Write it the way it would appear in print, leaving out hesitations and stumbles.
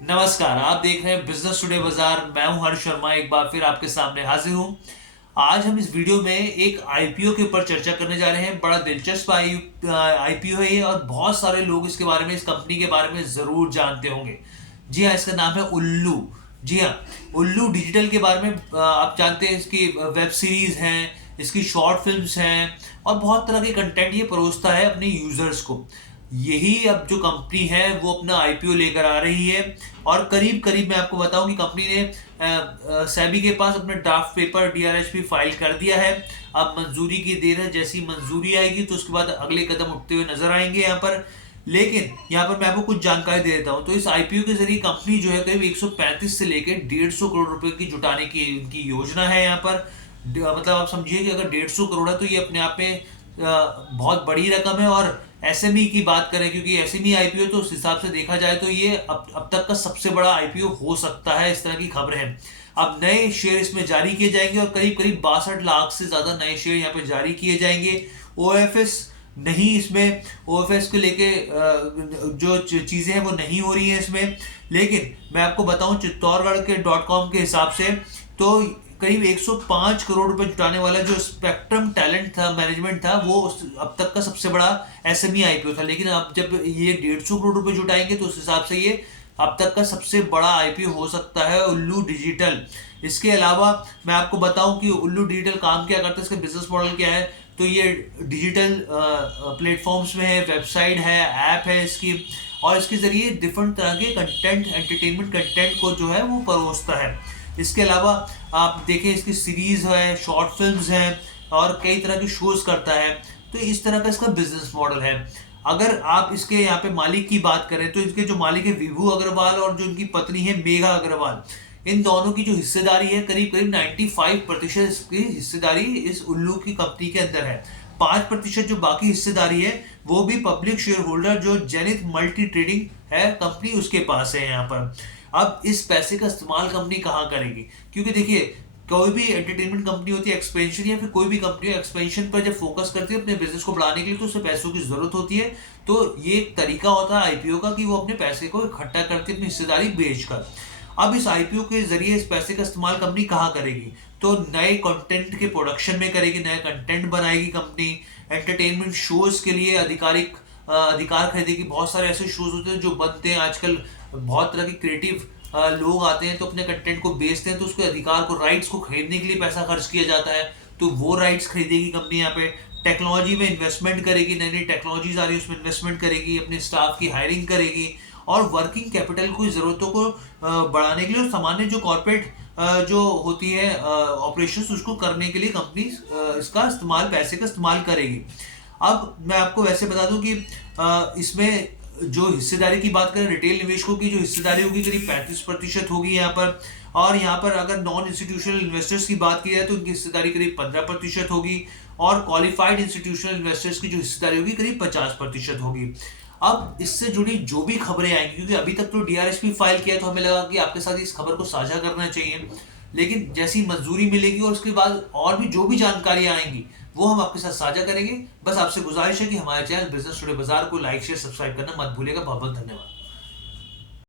नमस्कार, आप देख रहे हैं बिजनेस टुडे बाजार। मैं हूं हर्ष शर्मा, एक बार फिर आपके सामने हाजिर हूं। आज हम इस वीडियो में एक आईपीओ के ऊपर चर्चा करने जा रहे हैं। बड़ा दिलचस्प आईपीओ है ये, और बहुत सारे लोग इसके बारे में, इस कंपनी के बारे में जरूर जानते होंगे। जी हाँ, इसका नाम है उल्लू। जी हाँ, उल्लू डिजिटल के बारे में आप जानते हैं। इसकी वेब सीरीज हैं, इसकी शॉर्ट फिल्म्स हैं, और बहुत तरह के कंटेंट ये परोसता है अपने यूजर्स को। यही अब जो कंपनी है वो अपना आईपीओ लेकर आ रही है, और करीब करीब मैं आपको बताऊं कि कंपनी ने सेबी के पास अपना ड्राफ्ट पेपर डीआरएचपी फाइल कर दिया है। अब मंजूरी की देर है, जैसी मंजूरी आएगी तो उसके बाद अगले कदम उठते हुए नजर आएंगे यहाँ पर। लेकिन यहाँ पर मैं आपको कुछ जानकारी दे देता हूँ। तो इस आईपीओ के जरिए कंपनी जो है करीब 135 से लेकर 150 करोड़ रुपए की जुटाने की इनकी योजना है यहाँ पर। मतलब आप समझिए कि अगर 150 करोड़ है तो ये अपने आप में बहुत बड़ी रकम है। और एसएमई की बात करें, क्योंकि एसएमई आईपीओ तो उस हिसाब से देखा जाए तो ये अब तक का सबसे बड़ा आईपीओ हो सकता है, इस तरह की खबरें हैं। अब नए शेयर इसमें जारी किए जाएंगे, और करीब करीब 62 लाख से ज्यादा नए शेयर यहाँ पे जारी किए जाएंगे। ओएफएस नहीं, इसमें ओएफएस को लेके जो चीजें हैं वो नहीं हो रही हैं इसमें। लेकिन मैं आपको बताऊं, चित्तौड़गढ़ के .com के हिसाब से तो करीब 105 करोड़ रुपए जुटाने वाला जो स्पेक्ट्रम टैलेंट था, मैनेजमेंट था, वो अब तक का सबसे बड़ा एसएमई आईपीओ था। लेकिन अब जब ये 150 करोड़ रुपए जुटाएंगे तो उस हिसाब से ये अब तक का सबसे बड़ा आईपीओ हो सकता है, उल्लू डिजिटल। इसके अलावा मैं आपको बताऊं कि उल्लू डिजिटल काम क्या करता है, इसका बिजनेस मॉडल क्या है। तो ये डिजिटल प्लेटफॉर्म्स में है, वेबसाइट है, ऐप है इसकी, और इसके जरिए डिफरेंट तरह के कंटेंट, एंटरटेनमेंट कंटेंट को जो है वो परोसता है। इसके अलावा आप देखें, इसकी सीरीज है, शॉर्ट फिल्म्स हैं, और कई तरह के शोज करता है। तो इस तरह का इसका बिजनेस मॉडल है। अगर आप इसके यहाँ पे मालिक की बात करें तो इसके जो मालिक है विभू अग्रवाल, और जो इनकी पत्नी है मेघा अग्रवाल, इन दोनों की जो हिस्सेदारी है करीब करीब 95% इसकी हिस्सेदारी इस उल्लू की कंपनी के अंदर है। 5% जो बाकी हिस्सेदारी है वो भी पब्लिक शेयर होल्डर जो जेनिथ मल्टी ट्रेडिंग है कंपनी, उसके पास है यहाँ पर। अब इस पैसे का इस्तेमाल कंपनी कहाँ करेगी, क्योंकि देखिए, कोई भी एंटरटेनमेंट कंपनी होती है, एक्सपेंशन या फिर कोई भी कंपनी एक्सपेंशन पर जब फोकस करती है अपने बिजनेस को बढ़ाने के लिए, तो उसे पैसों की जरूरत होती है। तो ये एक तरीका होता है आईपीओ का कि वो अपने पैसे को इकट्ठा करती है अपनी हिस्सेदारी बेचकर। अब इस आईपीओ के जरिए इस पैसे का इस्तेमाल कंपनी कहाँ करेगी, तो नए कंटेंट के प्रोडक्शन में करेगी, नया कंटेंट बनाएगी कंपनी। एंटरटेनमेंट शोज के लिए आधिकारिक अधिकार खरीदेगी। बहुत सारे ऐसे शोज होते हैं जो बनते हैं आजकल, बहुत तरह के क्रिएटिव लोग आते हैं तो अपने कंटेंट को बेचते हैं, तो उसके अधिकार को, राइट्स को खरीदने के लिए पैसा खर्च किया जाता है, तो वो राइट्स खरीदेगी कंपनी यहाँ पे। टेक्नोलॉजी में इन्वेस्टमेंट करेगी, नई नई टेक्नोलॉजीज आ रही है उसमें इन्वेस्टमेंट करेगी, अपने स्टाफ की हायरिंग करेगी, और वर्किंग कैपिटल की जरूरतों को बढ़ाने के लिए, और सामान्य जो कॉर्पोरेट जो होती है ऑपरेशंस, उसको करने के लिए कंपनी इसका इस्तेमाल, पैसे का इस्तेमाल करेगी। अब मैं आपको वैसे बता दूं कि इसमें जो हिस्सेदारी की बात करें, रिटेल निवेशकों की जो हिस्सेदारी होगी करीब 35% होगी यहाँ पर। और यहाँ पर अगर नॉन इंस्टीट्यूशनल इन्वेस्टर्स की बात की जाए तो उनकी हिस्सेदारी करीब 15% होगी, और क्वालिफाइड इंस्टीट्यूशनल इन्वेस्टर्स की जो हिस्सेदारी होगी करीब 50% होगी। अब इससे जुड़ी जो भी खबरें आएंगी, क्योंकि अभी तक तो डीआरएसपी फाइल किया तो हमें लगा कि आपके साथ इस खबर को साझा करना चाहिए, लेकिन जैसी मंजूरी मिलेगी और उसके बाद और भी जो भी जानकारियां आएंगी वो हम आपके साथ साझा करेंगे। बस आपसे गुजारिश है कि हमारे चैनल बिजनेस टुडे बाजार को लाइक, शेयर, सब्सक्राइब करना मत भूलिएगा। बहुत बहुत धन्यवाद।